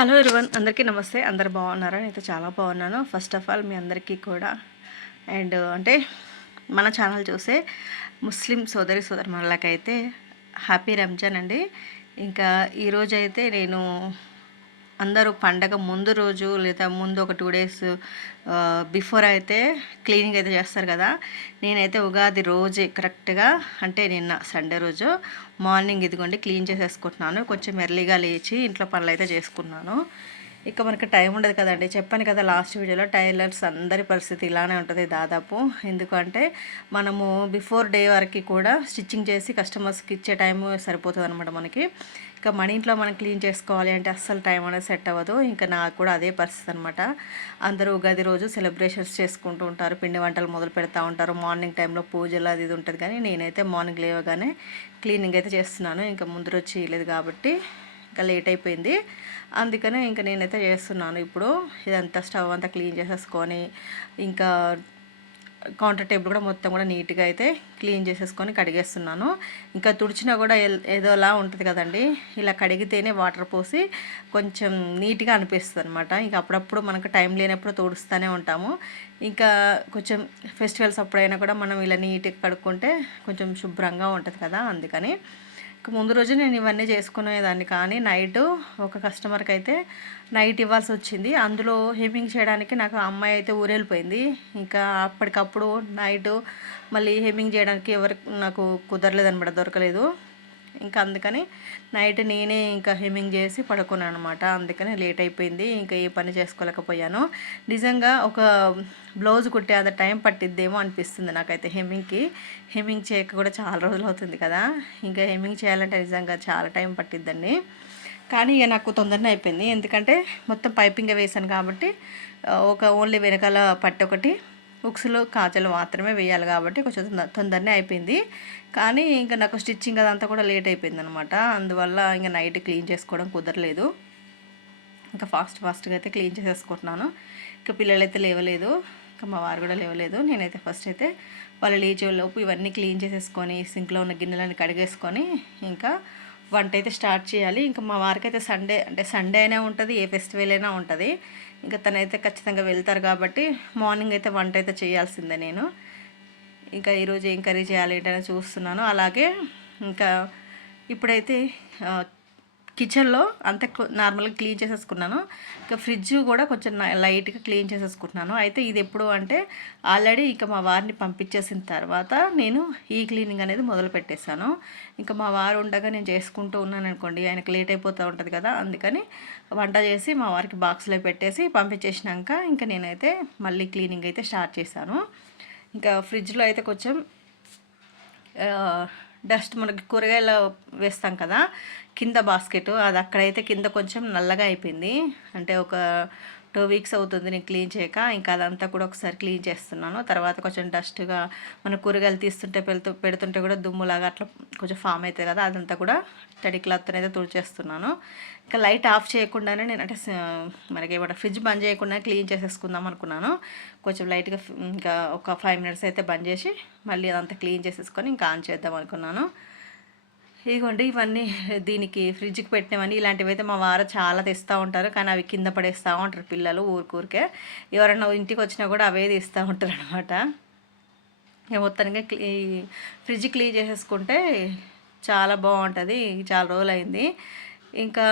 Hello everyone అందరికీ నమస్తే. అందరు బాగున్నారా? నేనైతే చాలా బాగున్నాను. ఫస్ట్ ఆఫ్ ఆల్ మీ అందరికీ కూడా. అండ్ అంటే మన ఛానల్ చూసే ముస్లిం సోదరి సోదరులకైతే హ్యాపీ రంజాన్ అండి. ఇంకా ఈరోజు అయితే నేను అందరూ పండగ ముందు రోజు లేదా ముందు ఒక టూ డేస్ బిఫోర్ అయితే క్లీనింగ్ అయితే చేస్తారు కదా. నేనైతే ఉగాది రోజే కరెక్ట్గా అంటే నిన్న సండే రోజు మార్నింగ్ ఇదిగోండి క్లీన్ చేసేసుకుంటున్నాను. కొంచెం ఎర్లీగా లేచి ఇంట్లో పనులు అయితే చేసుకున్నాను. ఇక మనకి టైం ఉండదు కదండి. చెప్పాను కదా లాస్ట్ వీడియోలో టైలర్స్ అందరి పరిస్థితి ఇలానే ఉంటుంది దాదాపు. ఎందుకంటే మనము బిఫోర్ డే వరకు కూడా స్టిచ్చింగ్ చేసి కస్టమర్స్కి ఇచ్చే టైం సరిపోతుంది అనమాట మనకి. ఇంకా మన ఇంట్లో మనం క్లీన్ చేసుకోవాలి అంటే అస్సలు టైం అనేది సెట్ అవ్వదు. ఇంకా నాకు కూడా అదే పరిస్థితి అనమాట అందరూ ఉగాది రోజు సెలబ్రేషన్స్ చేసుకుంటూ ఉంటారు. పిండి వంటలు మొదలు పెడతా ఉంటారు. మార్నింగ్ టైంలో పూజలు అది ఇది ఉంటుంది. కానీ నేనైతే మార్నింగ్ లేవగానే క్లీనింగ్ అయితే చేస్తున్నాను. ఇంకా ముందు రోజు చేయలేదు కాబట్టి ఇంకా లేట్ అయిపోయింది. అందుకనే ఇంకా నేనైతే చేస్తున్నాను. ఇప్పుడు ఇదంతా స్టవ్ అంతా క్లీన్ చేసేసుకొని ఇంకా కౌంటర్ టేబుల్ కూడా మొత్తం కూడా నీట్గా అయితే క్లీన్ చేసేసుకొని కడిగేస్తున్నాను. ఇంకా తుడిచినా కూడా ఏదోలా ఉంటుంది కదండి. ఇలా కడిగితేనే వాటర్ పోసి కొంచెం నీట్గా అనిపిస్తుంది అనమాట ఇంకా అప్పుడప్పుడు మనకు టైం లేనప్పుడు తుడుస్తూనే ఉంటాము. ఇంకా కొంచెం ఫెస్టివల్స్ అప్పుడైనా కూడా మనం ఇలా నీట్గా కడుక్కుంటే కొంచెం శుభ్రంగా ఉంటుంది కదా అందుకని. ముందు రోజు నేను ఇవన్నీ చేసుకునేదాన్ని. కానీ నైట్ ఒక కస్టమర్కి అయితే నైట్ ఇవ్వాల్సి వచ్చింది అందులో హెమ్మింగ్ చేయడానికి నాకు ఆ అమ్మాయి అయితే ఊరెళ్ళిపోయింది. ఇంకా అప్పటికప్పుడు నైట్ మళ్ళీ హెమ్మింగ్ చేయడానికి ఎవరికి నాకు కుదరలేదు అనమాట దొరకలేదు. ఇంకా అందుకని నైట్ నేనే ఇంకా హెమ్మింగ్ చేసి పడుకున్నాను అనమాట అందుకని లేట్ అయిపోయింది. ఇంకా ఏ పని చేసుకోలేకపోయాను. నిజంగా ఒక బ్లౌజ్ కుట్టే అంత టైం పట్టిద్దేమో అనిపిస్తుంది నాకైతే హెమ్మింగ్కి. హెమ్మింగ్ చేయక కూడా చాలా రోజులు అవుతుంది కదా. ఇంకా హెమ్మింగ్ చేయాలంటే నిజంగా చాలా టైం పట్టిద్దండి. కానీ ఇక నాకు తొందరనే అయిపోయింది. ఎందుకంటే మొత్తం పైపింగ్ వేసాను కాబట్టి ఒక ఓన్లీ వెనకాల పట్టు ఒకటి ఉక్సులు కాజలు మాత్రమే వేయాలి కాబట్టి కొంచెం తొందరనే అయిపోయింది. కానీ ఇంకా నాకు స్టిచ్చింగ్ అదంతా కూడా లేట్ అయిపోయింది అనమాట అందువల్ల ఇంకా నైట్ క్లీన్ చేసుకోవడం కుదరలేదు. ఇంకా ఫాస్ట్ ఫాస్ట్గా అయితే క్లీన్ చేసేసుకుంటున్నాను. ఇంకా పిల్లలు అయితే లేవలేదు. ఇంకా మా వారు కూడా లేవలేదు. నేనైతే ఫస్ట్ అయితే వాళ్ళు లేచేలోపు ఇవన్నీ క్లీన్ చేసేసుకొని సింక్లో ఉన్న గిన్నెలన్నీ కడిగేసుకొని ఇంకా వంట అయితే స్టార్ట్ చేయాలి. ఇంకా మా వారికి అయితే సండే అంటే సండే అయినా ఉంటుంది ఏ ఫెస్టివల్ అయినా ఉంటుంది. ఇంకా తనైతే ఖచ్చితంగా వెళ్తారు కాబట్టి మార్నింగ్ అయితే వంట అయితే చేయాల్సిందే నేను. ఇంకా ఈరోజు ఏం కర్రీ చేయాలి ఏంటనే చూస్తున్నాను. అలాగే ఇంకా ఇప్పుడైతే కిచెన్లో అంత నార్మల్గా క్లీన్ చేసేసుకున్నాను. ఇంకా ఫ్రిడ్జ్ కూడా కొంచెం లైట్గా క్లీన్ చేసేసుకుంటున్నాను. అయితే ఇది ఎప్పుడు అంటే ఆల్రెడీ ఇంకా మా వారిని పంపించేసిన తర్వాత నేను ఈ క్లీనింగ్ అనేది మొదలు పెట్టేశాను. ఇంకా మా వారు ఉండగా నేను చేసుకుంటూ ఉన్నాను అనుకోండి ఆయనకు లేట్ అయిపోతూ ఉంటుంది కదా అందుకని వంట చేసి మా వారికి బాక్స్లో పెట్టేసి పంపించేసినాక ఇంకా నేనైతే మళ్ళీ క్లీనింగ్ అయితే స్టార్ట్ చేశాను. ఇంకా ఫ్రిడ్జ్లో అయితే కొంచెం డస్ట్ మనకి కూరగాయలు వేస్తాం కదా కింద బాస్కెట్ అది అక్కడైతే కింద కొంచెం నల్లగా అయిపోయింది. అంటే ఒక టూ వీక్స్ అవుతుంది నేను క్లీన్ చేయక. ఇంకా అదంతా కూడా ఒకసారి క్లీన్ చేస్తున్నాను. తర్వాత కొంచెం డస్ట్గా మన కూరగాయలు తీస్తుంటే పెడుతూ పెడుతుంటే కూడా దుమ్ములాగా అట్లా కొంచెం ఫామ్ అవుతుంది కదా అదంతా కూడా తడి క్లాత్ అయితే తుడిచేస్తున్నాను. ఇంకా లైట్ ఆఫ్ చేయకుండానే నేను అంటే మనకి ఏమంటారు ఫ్రిడ్జ్ బంద్ చేయకుండా క్లీన్ చేసేసుకుందాం అనుకున్నాను. కొంచెం లైట్గా ఇంకా ఒక ఫైవ్ మినిట్స్ అయితే బంద్ చేసి మళ్ళీ అదంతా క్లీన్ చేసేసుకొని ఇంకా ఆన్ చేద్దాం అనుకున్నాను. ఇదిగోండి ఇవన్నీ దీనికి ఫ్రిడ్జ్కి పెట్టినవన్నీ ఇలాంటివి అయితే మా వారు చాలా తెస్తూ ఉంటారు. కానీ అవి కింద పడేస్తూ ఉంటారు పిల్లలు ఊరికూరికే. ఎవరైనా ఇంటికి వచ్చినా కూడా అవే తీస్తూ ఉంటారు అనమాట మొత్తానికి క్లీ ఫ్రిడ్జ్ క్లీన్ చేసేసుకుంటే చాలా బాగుంటుంది. చాలా రోజులు అయింది ఇంకా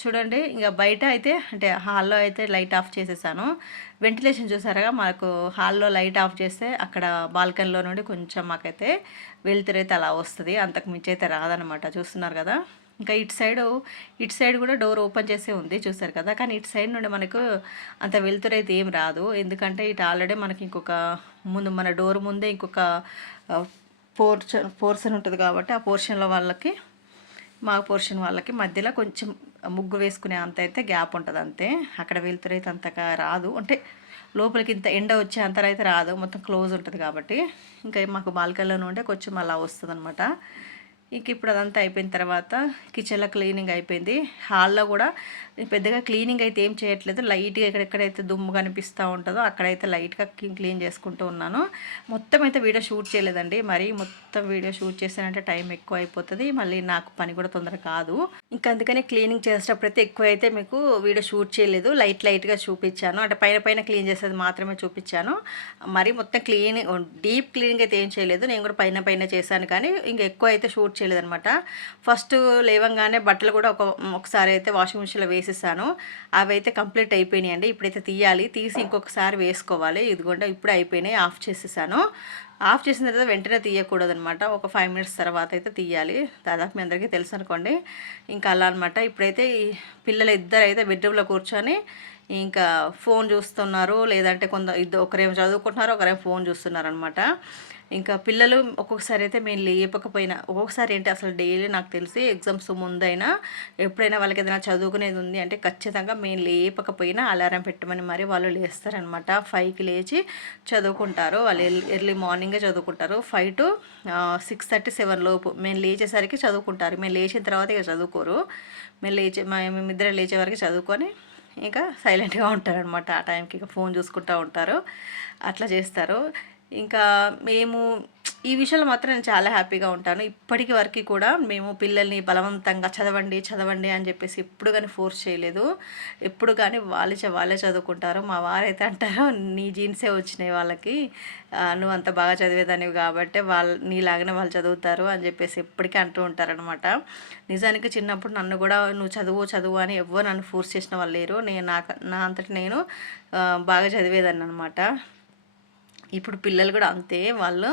చూడండి ఇంకా బయట అయితే అంటే హాల్లో అయితే లైట్ ఆఫ్ చేసేసాను. వెంటిలేషన్ చూసారుగా? మాకు హాల్లో లైట్ ఆఫ్ చేస్తే అక్కడ బాల్కనీలో నుండి కొంచెం మాకైతే వెళ్తురైతే అలా వస్తుంది. అంతకు మించి అయితే రాదనమాట చూస్తున్నారు కదా? ఇంకా ఇటు సైడ్ ఇటు సైడ్ కూడా డోర్ ఓపెన్ చేసే ఉంది చూసారు కదా? కానీ ఇటు సైడ్ నుండి మనకు అంత వెళ్తురైతే ఏం రాదు. ఎందుకంటే ఇటు ఆల్రెడీ మనకి ఇంకొక ముందు మన డోర్ ముందే ఇంకొక పోర్షన్ పోర్షన్ ఉంటుంది కాబట్టి ఆ పోర్షన్లో వాళ్ళకి మా పోర్షన్ వాళ్ళకి మధ్యలో కొంచెం ముగ్గు వేసుకునే అంత అయితే గ్యాప్ ఉంటుంది అంతే అక్కడ వెలుతురైతే అంతగా రాదు. అంటే లోపలికి ఇంత ఎండ వచ్చే అంతలో అయితే రాదు. మొత్తం క్లోజ్ ఉంటుంది కాబట్టి. ఇంకా మాకు బాల్కనీలో ఉంటే కొంచెం అలా వస్తుంది అనమాట ఇంక ఇప్పుడు అదంతా అయిపోయిన తర్వాత కిచెన్లో క్లీనింగ్ అయిపోయింది. హాల్లో కూడా పెద్దగా క్లీనింగ్ అయితే ఏం చేయట్లేదు. లైట్గా ఎక్కడెక్కడైతే దుమ్ము కనిపిస్తూ ఉంటుందో అక్కడైతే లైట్గా క్లీన్ చేసుకుంటూ ఉన్నాను. మొత్తం అయితే వీడియో షూట్ చేయలేదండి. మరి మొత్తం మొత్తం వీడియో షూట్ చేసానంటే టైం ఎక్కువ అయిపోతుంది మళ్ళీ నాకు పని కూడా తొందర కాదు. ఇంకా అందుకనే క్లీనింగ్ చేసేటప్పుడైతే ఎక్కువ అయితే మీకు వీడియో షూట్ చేయలేదు లైట్ లైట్గా చూపించాను. అంటే పైన పైన క్లీన్ చేసేది మాత్రమే చూపించాను. మరి మొత్తం క్లీనింగ్ డీప్ క్లీనింగ్ అయితే ఏం చేయలేదు నేను కూడా పైన పైన చేశాను కానీ ఇంకా ఎక్కువ అయితే షూట్ చేయలేదు అనమాట ఫస్ట్ లేవంగానే బట్టలు కూడా ఒక ఒకసారి అయితే వాషింగ్ మిషన్లో వేసేసాను. అవి అయితే కంప్లీట్ అయిపోయినాయి అండి ఇప్పుడైతే తీయాలి తీసి ఇంకొకసారి వేసుకోవాలి. ఇదిగోండి ఇప్పుడు అయిపోయినాయి ఆఫ్ చేసేసాను. ఆఫ్ చేసిన తర్వాత వెంటనే తీయకూడదు అనమాట ఒక ఫైవ్ మినిట్స్ తర్వాత అయితే తీయాలి. దాదాపు మీ అందరికీ తెలుసు అనుకోండి. ఇంకా అలా అనమాట ఇప్పుడైతే ఈ పిల్లలు ఇద్దరు అయితే బెడ్రూమ్లో కూర్చొని ఇంకా ఫోన్ చూస్తున్నారు. లేదంటే కొంత ఇద్దరు ఒకరేమో చదువుకుంటున్నారు ఒకరేమో ఫోన్ చూస్తున్నారు అనమాట ఇంకా పిల్లలు ఒక్కొక్కసారి అయితే మేము లేపకపోయినా ఒక్కొక్కసారి ఏంటి అసలు డైలీ నాకు తెలిసి ఎగ్జామ్స్ ముందైనా ఎప్పుడైనా వాళ్ళకి ఏదైనా చదువుకునేది ఉంది అంటే ఖచ్చితంగా మేము లేపకపోయినా అలారం పెట్టమని మరి వాళ్ళు లేస్తారనమాట ఫైవ్కి లేచి చదువుకుంటారు. వాళ్ళు ఎర్లీ మార్నింగే చదువుకుంటారు. Five to six thirty seven లోపు మేము లేచేసరికి చదువుకుంటారు. మేము లేచిన తర్వాత ఇక చదువుకోరు. మేము లేచే మేమిద్దరం లేచే వరకు చదువుకొని ఇంకా సైలెంట్గా ఉంటారనమాట ఆ టైంకి ఇక ఫోన్ చూసుకుంటూ ఉంటారు. అట్లా చేస్తారు. ఇంకా మేము ఈ విషయంలో మాత్రం నేను చాలా హ్యాపీగా ఉంటాను. ఇప్పటికి వరకు కూడా మేము పిల్లల్ని బలవంతంగా చదవండి చదవండి అని చెప్పేసి ఎప్పుడు కానీ ఫోర్స్ చేయలేదు. ఎప్పుడు కానీ వాళ్ళే వాళ్ళే చదువుకుంటారు. మా వారైతే అంటారు నీ జీన్సే వచ్చినాయి వాళ్ళకి. నువ్వు అంత బాగా చదివేదానివి కాబట్టి వాళ్ళ నీలాగానే వాళ్ళు చదువుతారు అని చెప్పేసి ఎప్పటికీ అంటూ ఉంటారనమాట నిజానికి చిన్నప్పుడు నన్ను కూడా నువ్వు చదువు చదువు అని ఎవ్వరు నన్ను ఫోర్స్ చేసిన వాళ్ళు లేరు. నేను నాకు నా అంతటి నేను బాగా చదివేదాన్ని అనమాట ఇప్పుడు పిల్లలు కూడా అంతే వాళ్ళు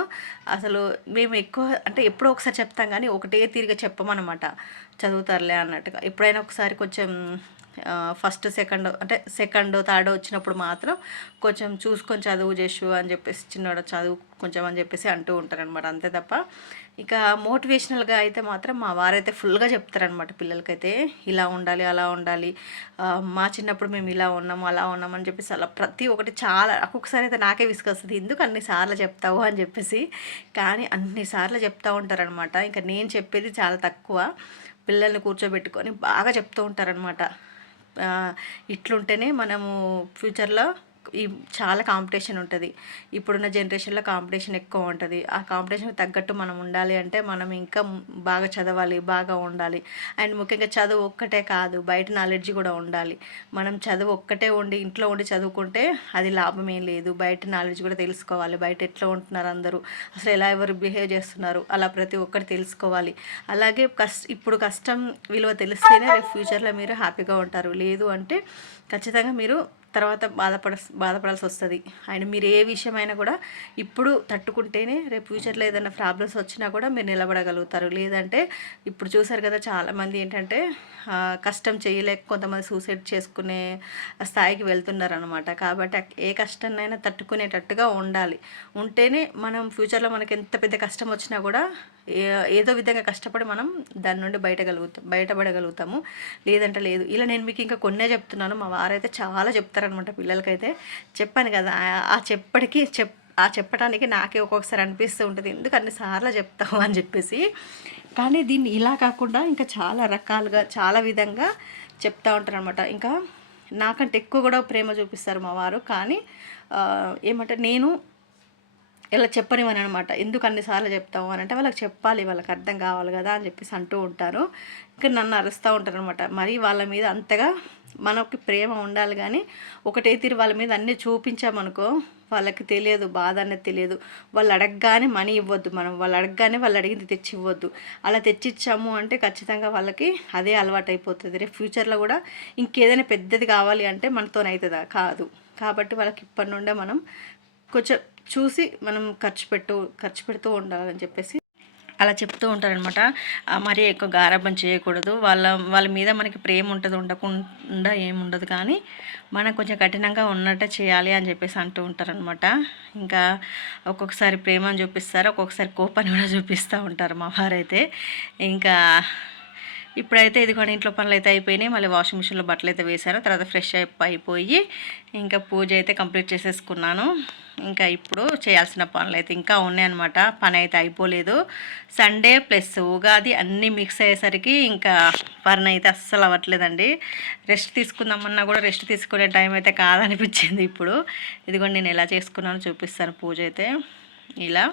అసలు మేము ఎక్కువ అంటే ఎప్పుడో ఒకసారి చెప్తాం కానీ ఒకటే తీరిగా చెప్పమన్నమాట చదువుతారులే అన్నట్టుగా. ఎప్పుడైనా ఒకసారి కొంచెం ఫస్ట్ సెకండ్ అంటే సెకండ్ థర్డ్ వచ్చినప్పుడు మాత్రం కొంచెం చూసుకొని చదువు చేసు అని చెప్పేసి చిన్నవాడు చదువు కొంచెం అని చెప్పేసి అంటూ ఉంటారనమాట అంతే తప్ప ఇక మోటివేషనల్గా అయితే మాత్రం మా వారైతే ఫుల్గా చెప్తారనమాట పిల్లలకైతే ఇలా ఉండాలి అలా ఉండాలి. మా చిన్నప్పుడు మేము ఇలా ఉన్నాము అలా ఉన్నామని చెప్పేసి అలా ప్రతి ఒక్కటి చాలా ఒక్కొక్కసారి అయితే నాకే విసుకొస్తుంది ఎందుకు అన్నిసార్లు చెప్తావు అని చెప్పేసి. కానీ అన్నిసార్లు చెప్తూ ఉంటారనమాట ఇంకా నేను చెప్పేది చాలా తక్కువ. పిల్లల్ని కూర్చోబెట్టుకొని బాగా చెప్తూ ఉంటారనమాట ఇట్లుంటేనే మనము ఫ్యూచర్లో ఈ చాలా కాంపిటీషన్ ఉంటుంది. ఇప్పుడున్న జనరేషన్లో కాంపిటీషన్ ఎక్కువ ఉంటుంది. ఆ కాంపిటీషన్కి తగ్గట్టు మనం ఉండాలి అంటే మనం ఇంకా బాగా చదవాలి బాగా ఉండాలి. అండ్ ముఖ్యంగా చదువు ఒక్కటే కాదు బయట నాలెడ్జ్ కూడా ఉండాలి. మనం చదువు ఒక్కటే ఉండి ఇంట్లో ఉండి చదువుకుంటే అది లాభం ఏం లేదు. బయట నాలెడ్జ్ కూడా తెలుసుకోవాలి. బయట ఎట్లా ఉంటున్నారు అందరూ? అసలు ఎలా ఎవరు బిహేవ్ చేస్తున్నారు? అలా ప్రతి ఒక్కటి తెలుసుకోవాలి. అలాగే కష్ట ఇప్పుడు కష్టం విలువ తెలిస్తేనే రేపు ఫ్యూచర్లో మీరు హ్యాపీగా ఉంటారు. లేదు అంటే ఖచ్చితంగా మీరు తర్వాత బాధపడ బాధపడాల్సి వస్తుంది అండ్ మీరు ఏ విషయమైనా కూడా ఇప్పుడు తట్టుకుంటేనే రేపు ఫ్యూచర్లో ఏదైనా ప్రాబ్లమ్స్ వచ్చినా కూడా మీరు నిలబడగలుగుతారు. లేదంటే ఇప్పుడు చూసారు కదా చాలామంది ఏంటంటే కష్టం చేయలేక కొంతమంది సూసైడ్ చేసుకునే స్థాయికి వెళ్తున్నారు అనమాట కాబట్టి ఏ కష్టాన్నైనా తట్టుకునేటట్టుగా ఉండాలి. ఉంటేనే మనం ఫ్యూచర్లో మనకి ఎంత పెద్ద కష్టం వచ్చినా కూడా ఏదో విధంగా కష్టపడి మనం దాని నుండి బయటగలుగుతాం బయటపడగలుగుతాము. లేదంటే లేదు. ఇలా నేను మీకు ఇంకా కొన్నే చెప్తున్నాను. మా వారైతే చాలా చెప్తారనమాట పిల్లలకైతే. చెప్పాను కదా ఆ చెప్పడికి చెప్ ఆ చెప్పడానికి నాకే ఒక్కొక్కసారి అనిపిస్తూ ఉంటుంది. ఎందుకు అన్నిసార్లు చెప్తాము అని చెప్పేసి. కానీ దీన్ని ఇలా కాకుండా ఇంకా చాలా రకాలుగా చాలా విధంగా చెప్తూ ఉంటారు అనమాట ఇంకా నాకంటే ఎక్కువ కూడా ప్రేమ చూపిస్తారు మా వారు. కానీ ఏమంటే నేను ఇలా చెప్పనివని అనమాట ఎందుకు అన్నిసార్లు చెప్తావు అని అంటే వాళ్ళకి చెప్పాలి వాళ్ళకి అర్థం కావాలి కదా అని చెప్పేసి అంటూ ఉంటారు. ఇంకా నన్ను అరుస్తూ ఉంటారు అనమాట మరి వాళ్ళ మీద అంతగా మనకి ప్రేమ ఉండాలి కానీ ఒకటే తీరు వాళ్ళ మీద అన్నీ చూపించామనుకో వాళ్ళకి తెలియదు బాధ అనేది తెలియదు. వాళ్ళు అడగగానే మనీ ఇవ్వద్దు మనం. వాళ్ళు అడగగానే వాళ్ళు అడిగింది తెచ్చి ఇవ్వద్దు. అలా తెచ్చిచ్చాము అంటే ఖచ్చితంగా వాళ్ళకి అదే అలవాటు అయిపోతుంది. రేపు ఫ్యూచర్లో కూడా ఇంకేదైనా పెద్దది కావాలి అంటే మనతోనవుతుందా కాదు. కాబట్టి వాళ్ళకి ఇప్పటి నుండే మనం కొంచెం చూసి మనం ఖర్చు పెట్టు ఖర్చు పెడుతూ ఉండాలని చెప్పేసి అలా చెప్తూ ఉంటారనమాట మరీ ఎక్కువ గారాబం చేయకూడదు. వాళ్ళ వాళ్ళ మీద మనకి ప్రేమ ఉంటుంది ఉండకుండా ఏముండదు కానీ మనం కొంచెం కఠినంగా ఉన్నట్టే చేయాలి అని చెప్పేసి అంటూ ఉంటారనమాట ఇంకా ఒక్కొక్కసారి ప్రేమను చూపిస్తారు ఒక్కొక్కసారి కోపాన్ని కూడా చూపిస్తూ ఉంటారు మా వారైతే. ఇంకా ఇప్పుడైతే ఇదిగోండి ఇంట్లో పనులు అయితే అయిపోయినాయి. మళ్ళీ వాషింగ్ మిషన్లో బట్టలు అయితే వేశాను తర్వాత ఫ్రెష్ అయిపోయి ఇంకా పూజ అయితే కంప్లీట్ చేసేసుకున్నాను. ఇంకా ఇప్పుడు చేయాల్సిన పనులు అయితే ఇంకా ఉన్నాయన్నమాట. పని అయితే అయిపోలేదు. సండే ప్లస్ ఉగాది అన్నీ మిక్స్ అయ్యేసరికి ఇంకా పని అయితే అస్సలు అవ్వట్లేదండి. రెస్ట్ తీసుకుందామన్నా కూడా రెస్ట్ తీసుకునే టైం అయితే కాదనిపించింది ఇప్పుడు. ఇదిగో నేను ఎలా చేసుకున్నానో చూపిస్తాను పూజ అయితే. ఇలా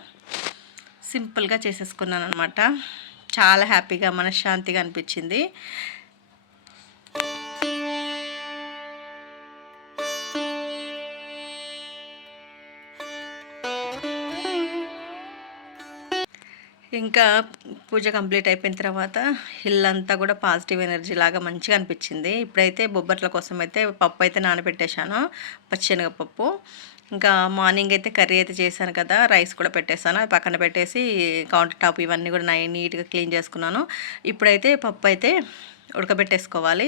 సింపుల్గా చేసేసుకున్నాను అనమాట చాలా హ్యాపీగా మనశ్శాంతిగా అనిపించింది. ఇంకా పూజ కంప్లీట్ అయిపోయిన తర్వాత ఇల్లంతా కూడా పాజిటివ్ ఎనర్జీ లాగా మంచిగా అనిపించింది. ఇప్పుడైతే బొబ్బట్ల కోసం అయితే పప్పు అయితే నానబెట్టేశాను పచ్చెనగపప్పు. ఇంకా మార్నింగ్ అయితే కర్రీ అయితే చేశాను కదా రైస్ కూడా పెట్టేశాను. అది పక్కన పెట్టేసి కౌంటర్ టాప్ ఇవన్నీ కూడా నీట్గా క్లీన్ చేసుకున్నాను. ఇప్పుడైతే పప్పు అయితే ఉడకబెట్టేసుకోవాలి.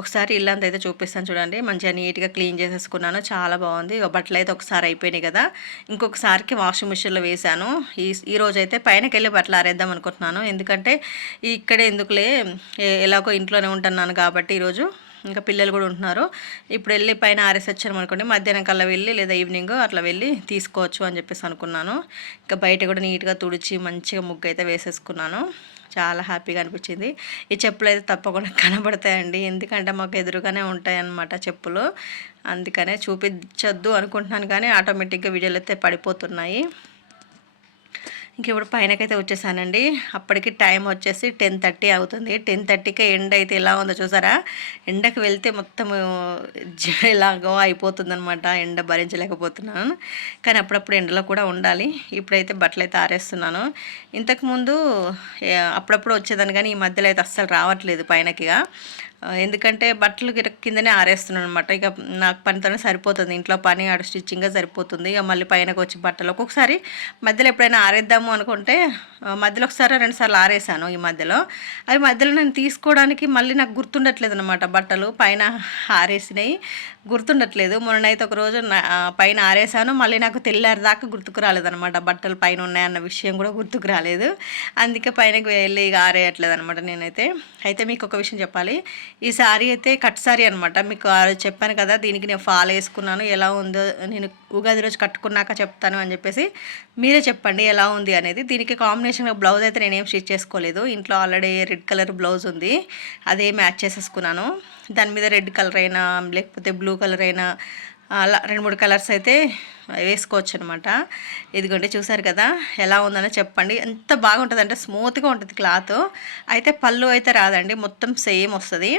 ఒకసారి ఇల్లంతా అయితే చూపిస్తాను చూడండి. మంచిగా నీట్గా క్లీన్ చేసేసుకున్నాను. చాలా బాగుంది. బట్టలు అయితే ఒకసారి అయిపోయినాయి కదా. ఇంకొకసారికి వాషింగ్ మిషన్లో వేశాను. ఈ ఈ రోజైతే అయితే పైనకి వెళ్ళి బట్టలు ఆరేద్దాం అనుకుంటున్నాను. ఎందుకంటే ఇక్కడే ఎందుకులే ఎలాగో ఇంట్లోనే ఉంటున్నాను కాబట్టి ఈరోజు ఇంకా పిల్లలు కూడా ఉంటున్నారు. ఇప్పుడు వెళ్ళి పైన ఆరేసి వచ్చాను అనుకోండి మధ్యాహ్నం కల్లా వెళ్ళి లేదా ఈవినింగ్ అట్లా వెళ్ళి తీసుకోవచ్చు అని చెప్పేసి అనుకున్నాను. ఇంకా బయట కూడా నీట్గా తుడిచి మంచిగా ముగ్గు అయితే వేసేసుకున్నాను. చాలా హ్యాపీగా అనిపించింది. ఈ చెప్పులు అయితే తప్పకుండా కనబడతాయండి. ఎందుకంటే మాకు ఎదురుగానే ఉంటాయన్నమాట చెప్పులు. అందుకనే చూపించొద్దు అనుకుంటున్నాను కానీ ఆటోమేటిక్గా వీడియోలు అయితే పడిపోతున్నాయి. ఇప్పుడు పైనకైతే వచ్చేసానండి. అప్పటికి టైం వచ్చేసి టెన్ థర్టీ అవుతుంది. టెన్ థర్టీకే ఎండ అయితే ఎలా ఉందో చూసారా? ఎండకు వెళ్తే మొత్తం ఎలాగో అయిపోతుంది అనమాట ఎండ భరించలేకపోతున్నాను. కానీ అప్పుడప్పుడు ఎండలో కూడా ఉండాలి. ఇప్పుడైతే బట్టలు అయితే ఆరేస్తున్నాను. ఇంతకుముందు అప్పుడప్పుడు వచ్చేదాన్ని కానీ ఈ మధ్యలో అయితే అస్సలు రావట్లేదు పైనకిగా. ఎందుకంటే బట్టలు కిందనే ఆరేస్తున్నాను అనమాట ఇక నాకు పనితోనే సరిపోతుంది. ఇంట్లో పని ఆడ స్టిచ్చింగ్గా సరిపోతుంది. ఇక మళ్ళీ పైనకు వచ్చి బట్టలు. ఒక్కొక్కసారి మధ్యలో ఎప్పుడైనా ఆరేద్దాము అనుకుంటే మధ్యలో ఒకసారి రెండు సార్లు ఆరేసాను ఈ మధ్యలో. అవి మధ్యలో నేను తీసుకోవడానికి మళ్ళీ నాకు గుర్తుండట్లేదు అనమాట బట్టలు. పైన ఆరేసినాయి. గుర్తుండట్లేదు. మొన్నైతే ఒక రోజు పైన ఆరేసాను. మళ్ళీ నాకు తెల్లారి దాకా గుర్తుకు రాలేదనమాట బట్టలు పైన ఉన్నాయన్న విషయం కూడా గుర్తుకు రాలేదు. అందుకే పైనకి వెళ్ళి ఇక ఆరేయట్లేదు అనమాట నేనైతే. అయితే మీకు ఒక విషయం చెప్పాలి. ఈ శారీ అయితే కట్ శారీ అనమాట మీకు చెప్పాను కదా దీనికి నేను ఫాలో వేసుకున్నాను ఎలా ఉందో నేను ఉగాది రోజు కట్టుకున్నాక చెప్తాను అని చెప్పేసి మీరే చెప్పండి ఎలా ఉంది అనేది. దీనికి కాంబినేషన్ బ్లౌజ్ అయితే నేనేం స్టిచ్ చేసుకోలేదు. ఇంట్లో ఆల్రెడీ రెడ్ కలర్ బ్లౌజ్ ఉంది. అదే మ్యాచ్ చేసేసుకున్నాను. దాని మీద రెడ్ కలర్ అయినా లేకపోతే బ్లూ కలర్ అయినా అలా రెండు మూడు కలర్స్ అయితే వేసుకోవచ్చు అనమాట ఇదిగోండి చూసారు కదా ఎలా ఉందనో చెప్పండి. ఎంత బాగుంటుంది అంటే స్మూత్గా ఉంటుంది క్లాత్. అయితే పళ్ళు అయితే రాదండి మొత్తం సేమ్ వస్తుంది.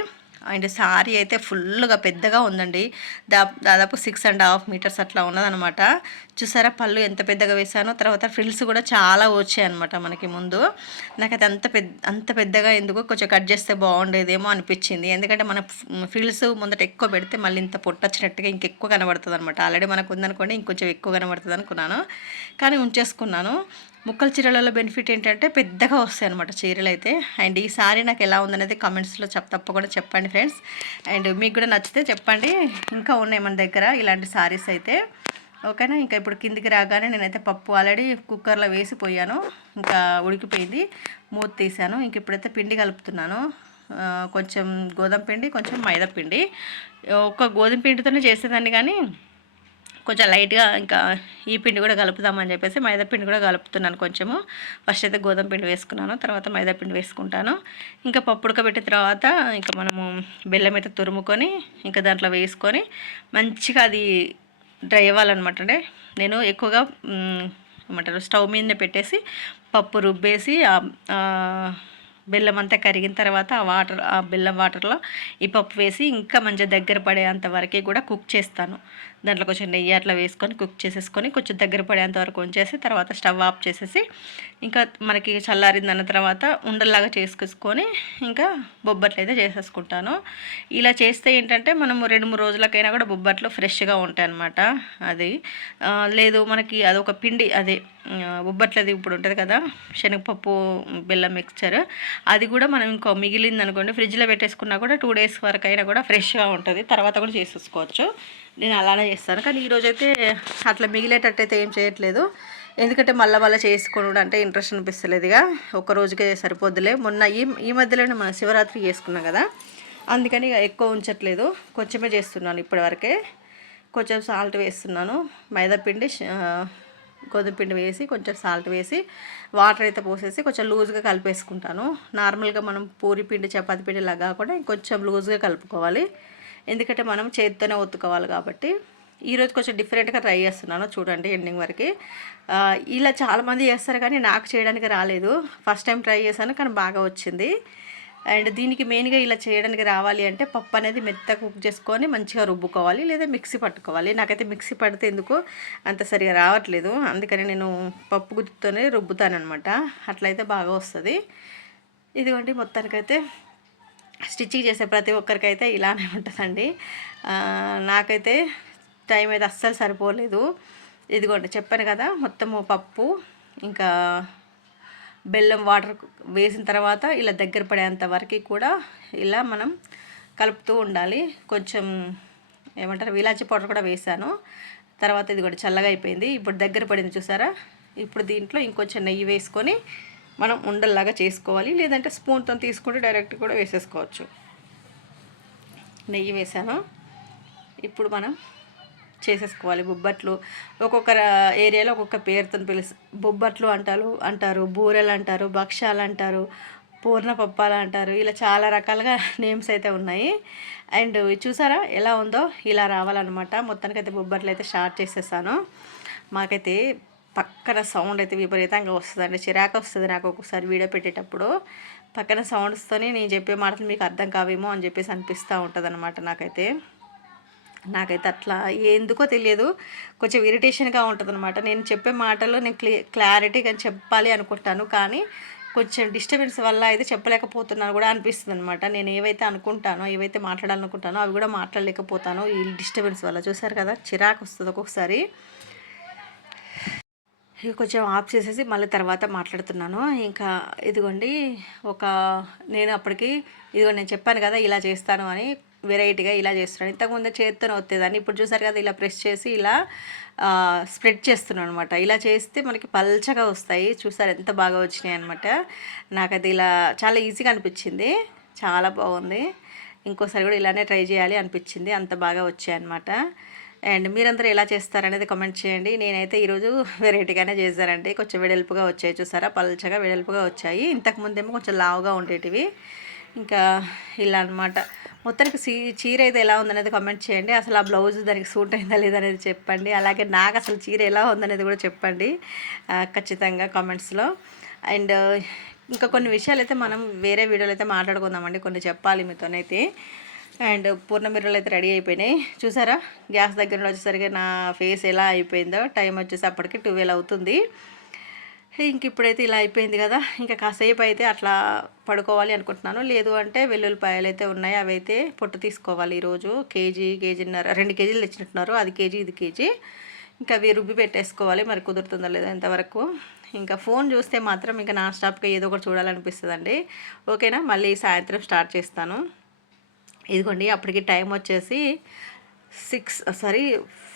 అండ్ సారీ అయితే ఫుల్గా పెద్దగా ఉందండి. దా దాదాపు సిక్స్ అండ్ హాఫ్ మీటర్స్ అట్లా ఉన్నదనమాట. చూసారా పళ్ళు ఎంత పెద్దగా వేసానో తర్వాత ఫ్రిల్స్ కూడా చాలా వచ్చాయి అనమాట మనకి ముందు. నాకైతే అంత పెద్ద అంత పెద్దగా ఎందుకు కొంచెం కట్ చేస్తే బాగుండేదేమో అనిపించింది. ఎందుకంటే మన ఫ్రిల్స్ ముందట ఎక్కువ పెడితే మళ్ళీ ఇంత పొట్టొచ్చినట్టుగా ఇంకెక్కువ కనబడుతుంది అనమాట ఆల్రెడీ మనకు ఉందనుకోండి ఇంకొంచెం ఎక్కువ కనబడుతుంది అనుకున్నాను కానీ ఉంచేసుకున్నాను. ముక్కల చీరలలో బెనిఫిట్ ఏంటంటే పెద్దగా వస్తాయి అనమాట చీరలు అయితే అండ్ ఈ సారీ నాకు ఎలా ఉందనేది కమెంట్స్లో చెప్ తప్పకుండా చెప్పండి ఫ్రెండ్స్ అండ్ మీకు కూడా నచ్చితే చెప్పండి. ఇంకా ఉన్నాయి మన దగ్గర ఇలాంటి సారీస్ అయితే. ఓకేనా? ఇంకా ఇప్పుడు కిందికి రాగానే నేనైతే పప్పు ఆల్రెడీ కుక్కర్లో వేసి పోయాను. ఇంకా ఉడికిపోయింది. మూత తీసాను. ఇంక ఇప్పుడైతే పిండి కలుపుతున్నాను. కొంచెం గోధుమ పిండి కొంచెం మైదా పిండి. ఒక గోధుమ పిండితోనే చేసేదాన్ని కానీ కొంచెం లైట్గా ఇంకా ఈ పిండి కూడా కలుపుదామని చెప్పేసి మైదా పిండి కూడా కలుపుతున్నాను కొంచెము. ఫస్ట్ అయితే గోధుమ పిండి వేసుకున్నాను తర్వాత మైదా పిండి వేసుకుంటాను. ఇంకా పప్పు ఉడకబెట్టిన తర్వాత ఇంకా మనము బెల్లం అయితే తురుముకొని ఇంకా దాంట్లో వేసుకొని మంచిగా అది డ్రై అవ్వాలన్నమాట అంటే నేను ఎక్కువగా ఏమంటారు స్టవ్ మీదనే పెట్టేసి పప్పు రుబ్బేసి బెల్లం అంతా కరిగిన తర్వాత ఆ వాటర్ ఆ బెల్లం వాటర్లో ఈ పప్పు వేసి ఇంకా మంచిగా దగ్గర పడేంత వరకే కూడా కుక్ చేస్తాను. దాంట్లో కొంచెం నెయ్యి అట్లా వేసుకొని కుక్ చేసేసుకొని కొంచెం దగ్గర పడేంత వరకు ఉంచేసి తర్వాత స్టవ్ ఆఫ్ చేసేసి ఇంకా మనకి చల్లారిందన్న తర్వాత ఉండల్లాగా చేసుకొని ఇంకా బొబ్బట్లు అయితే చేసేసుకుంటాను. ఇలా చేస్తే ఏంటంటే మనము రెండు మూడు రోజులకైనా కూడా బొబ్బట్లు ఫ్రెష్గా ఉంటాయి అన్నమాట అది లేదు మనకి అదొక పిండి అదే బొబ్బట్లది ఇప్పుడు ఉంటుంది కదా శనగపప్పు బెల్లం మిక్చర్ అది కూడా మనం ఇంకో మిగిలింది అనుకోండి ఫ్రిడ్జ్లో పెట్టేసుకున్నా కూడా టూ డేస్ వరకు అయినా కూడా ఫ్రెష్గా ఉంటుంది. తర్వాత కూడా చేసేసుకోవచ్చు. నేను అలానే చేస్తాను. కానీ ఈరోజైతే అట్లా మిగిలేటట్టయితే ఏం చేయట్లేదు. ఎందుకంటే మళ్ళీ మళ్ళీ చేసుకోవడం అంటే ఇంట్రెస్ట్ అనిపిస్తలేదుగా ఒక రోజుకే సరిపోద్దులే. మొన్న ఈ ఈ మధ్యలోనే మన శివరాత్రి చేసుకున్నాం కదా. అందుకని ఇక ఎక్కువ ఉంచట్లేదు. కొంచెమే చేస్తున్నాను ఇప్పటివరకే. కొంచెం సాల్ట్ వేస్తున్నాను. మైదాపిండి గోధుమపిండి గోధుమ పిండి వేసి కొంచెం సాల్ట్ వేసి వాటర్ అయితే పోసేసి కొంచెం లూజ్గా కలిపేసుకుంటాను. నార్మల్గా మనం పూరి పిండి చపాతి పిండి లాగా కాకుండా ఇంకొంచెం లూజ్గా కలుపుకోవాలి. ఎందుకంటే మనం చేతితోనే ఒత్తుకోవాలి కాబట్టి ఈరోజు కొంచెం డిఫరెంట్గా ట్రై చేస్తున్నాను చూడండి ఎండింగ్ వరకు. ఇలా చాలామంది చేస్తారు కానీ నాకు చేయడానికి రాలేదు. ఫస్ట్ టైం ట్రై చేశాను కానీ బాగా వచ్చింది. అండ్ దీనికి మెయిన్గా ఇలా చేయడానికి రావాలి అంటే పప్పు అనేది మెత్తగా కుక్ చేసుకొని మంచిగా రుబ్బుకోవాలి లేదా మిక్సీ పట్టుకోవాలి. నాకైతే మిక్సీ పడితే ఎందుకు అంత సరిగా రావట్లేదు. అందుకని నేను పప్పు గుత్తుతోనే రుబ్బుతానమాట అట్లయితే బాగా వస్తుంది. ఇదిగోండి మొత్తానికైతే స్టిచ్చింగ్ చేసే ప్రతి ఒక్కరికైతే ఇలానే ఉంటుందండి. నాకైతే టైం అయితే అస్సలు సరిపోలేదు. ఇదిగోండి చెప్పాను కదా మొత్తము పప్పు ఇంకా బెల్లం వాటర్ వేసిన తర్వాత ఇలా దగ్గర పడేంత వరకు కూడా ఇలా మనం కలుపుతూ ఉండాలి. కొంచెం ఏమంటారు విలాచి పౌడర్ కూడా వేసాను తర్వాత ఇది కూడా చల్లగా అయిపోయింది. ఇప్పుడు దగ్గర పడింది చూసారా? ఇప్పుడు దీంట్లో ఇంకొంచెం నెయ్యి వేసుకొని మనం ఉండల్లాగా చేసుకోవాలి లేదంటే స్పూన్తో తీసుకుంటే డైరెక్ట్ కూడా వేసేసుకోవచ్చు. నెయ్యి వేసాను. ఇప్పుడు మనం చేసేసుకోవాలి బొబ్బట్లు. ఒక్కొక్క ఏరియాలో ఒక్కొక్క పేరుతో పిలుసు బొబ్బట్లు అంటారు అంటారు బూరెలు అంటారు భక్ష్యాలు అంటారు పూర్ణపప్పాలు అంటారు ఇలా చాలా రకాలుగా నేమ్స్ అయితే ఉన్నాయి. అండ్ చూసారా ఎలా ఉందో? ఇలా రావాలన్నమాట. మొత్తానికైతే బొబ్బట్లు అయితే స్టార్ట్ చేసేసాను. మాకైతే పక్కన సౌండ్ అయితే విపరీతంగా వస్తుందండి. చిరాకు వస్తుంది నాకు ఒక్కొక్కసారి వీడియో పెట్టేటప్పుడు. పక్కన సౌండ్స్తోనే నేను చెప్పే మాటలు మీకు అర్థం కావేమో అని చెప్పేసి అనిపిస్తూ ఉంటుంది నాకైతే. నాకైతే అట్లా ఎందుకో తెలియదు. కొంచెం ఇరిటేషన్గా ఉంటుంది అనమాట నేను చెప్పే మాటలు నేను క్లి క్లారిటీగా చెప్పాలి అనుకుంటాను. కానీ కొంచెం డిస్టర్బెన్స్ వల్ల అయితే చెప్పలేకపోతున్నాను కూడా అనిపిస్తుంది అనమాట నేను ఏవైతే అనుకుంటానో ఏవైతే మాట్లాడాలనుకుంటానో అవి కూడా మాట్లాడలేకపోతాను ఈ డిస్టర్బెన్స్ వల్ల. చూసారు కదా? చిరాకు వస్తుంది ఒక్కొక్కసారి. కొంచెం ఆఫ్ చేసేసి మళ్ళీ తర్వాత మాట్లాడుతున్నాను. ఇంకా ఇదిగోండి ఒక నేను అప్పటికి ఇదిగో నేను చెప్పాను కదా ఇలా చేస్తాను అని వెరైటీగా ఇలా చేస్తున్నాను. ఇంతకుముందు చేత్తోనే వచ్చేదాన్ని ఇప్పుడు చూసారు కదా ఇలా ప్రెస్ చేసి ఇలా స్ప్రెడ్ చేస్తున్నాను అనమాట ఇలా చేస్తే మనకి పల్చగా వస్తాయి. చూసారు ఎంత బాగా వచ్చినాయి అనమాట నాకు అది ఇలా చాలా ఈజీగా అనిపించింది. చాలా బాగుంది. ఇంకోసారి కూడా ఇలానే ట్రై చేయాలి అనిపించింది. అంత బాగా వచ్చాయన్నమాట అండ్ మీరందరూ ఎలా చేస్తారనేది కమెంట్ చేయండి. నేనైతే ఈరోజు వెరైటీగానే చేశారండి కొంచెం వెడల్పుగా వచ్చాయి చూసారా? పల్చగా వెడల్పుగా వచ్చాయి. ఇంతకుముందేమో కొంచెం లావుగా ఉండేటివి. ఇంకా ఇలా అన్నమాట. మొత్తానికి సీ చీర అయితే ఎలా ఉందనేది కామెంట్ చేయండి. అసలు ఆ బ్లౌజ్ దానికి సూట్ అయిందా లేదనేది అనేది చెప్పండి. అలాగే నాకు అసలు చీర ఎలా ఉందనేది కూడా చెప్పండి. ఖచ్చితంగా కామెంట్స్లో అండ్ ఇంకా కొన్ని విషయాలు అయితే మనం వేరే వీడియోలో అయితే మాట్లాడుకుందామండి. కొన్ని చెప్పాలి మీతోనైతే. అండ్ పూర్ణమిర్రలు అయితే రెడీ అయిపోయినాయి. చూసారా? గ్యాస్ దగ్గర నుండి వచ్చేసరికి నా ఫేస్ ఎలా అయిపోయిందో టైం వచ్చేసి అప్పటికి ట్వెల్వ్ అవుతుంది. ఇంక ఇప్పుడైతే ఇలా అయిపోయింది కదా. ఇంకా కాసేపు అయితే అట్లా పడుకోవాలి అనుకుంటున్నాను. లేదు అంటే వెల్లుల్లిపాయలు అయితే ఉన్నాయి. అవి అయితే పొట్టు తీసుకోవాలి ఈరోజు. కేజీ కేజీన్నర రెండు కేజీలు తెచ్చినట్టున్నారు. అది కేజీ ఇది కేజీ. ఇంకా అవి రుబ్బి పెట్టేసుకోవాలి. మరి కుదురుతుందో లేదో ఇంతవరకు. ఇంకా ఫోన్ చూస్తే మాత్రం ఇంకా నా స్టాప్గా ఏదో ఒకటి చూడాలనిపిస్తుందండి. ఓకేనా? మళ్ళీ సాయంత్రం స్టార్ట్ చేస్తాను. ఇదిగోండి అప్పటికి టైం వచ్చేసి six sorry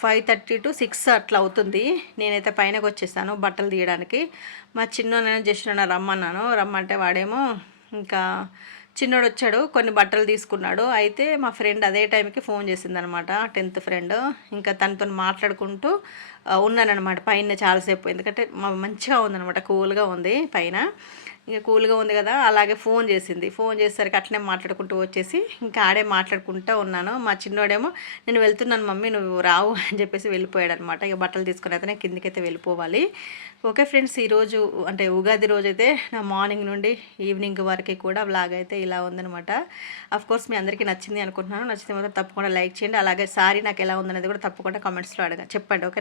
five thirty to six అట్లా అవుతుంది. నేనైతే పైనకు వచ్చేసాను బట్టలు తీయడానికి. మా చిన్న జస్ట్ నన్ను రమ్మన్నాను. రమ్మంటే వాడేమో ఇంకా చిన్నోడు వచ్చాడు కొన్ని బట్టలు తీసుకున్నాడు. అయితే మా ఫ్రెండ్ అదే టైంకి ఫోన్ చేసిందనమాట టెన్త్ ఫ్రెండ్. ఇంకా తనతో మాట్లాడుకుంటూ ఉన్నానమాట ఉన్నానన్నమాట పైన చాలాసేపు. ఎందుకంటే మా మంచిగా ఉందనమాట కూల్గా ఉంది పైన. ఇంకా కూల్గా ఉంది కదా అలాగే ఫోన్ చేసింది. ఫోన్ చేసేసరికి అట్లనే మాట్లాడుకుంటూ వచ్చేసి ఇంకా ఆడే మాట్లాడుకుంటూ ఉన్నాను. మా చిన్నోడేమో నేను వెళ్తున్నాను మమ్మీ నువ్వు రావు అని చెప్పేసి వెళ్ళిపోయాడు అనమాట ఇక బట్టలు తీసుకుని అయితే నేను కిందికైతే వెళ్ళిపోవాలి. ఓకే ఫ్రెండ్స్ ఈరోజు అంటే ఉగాది రోజు అయితే నా మార్నింగ్ నుండి ఈవినింగ్ వరకు కూడా వ్లాగ్ అయితే ఇలా ఉందనమాట. అఫ్ కోర్స్ మీ అందరికీ నచ్చింది అనుకుంటున్నాను. నచ్చితే మాత్రం తప్పకుండా లైక్ చేయండి. అలాగే సారీ నాకు ఎలా ఉందనేది కూడా తప్పకుండా కామెంట్స్లో అడగ చెప్పండి. ఓకే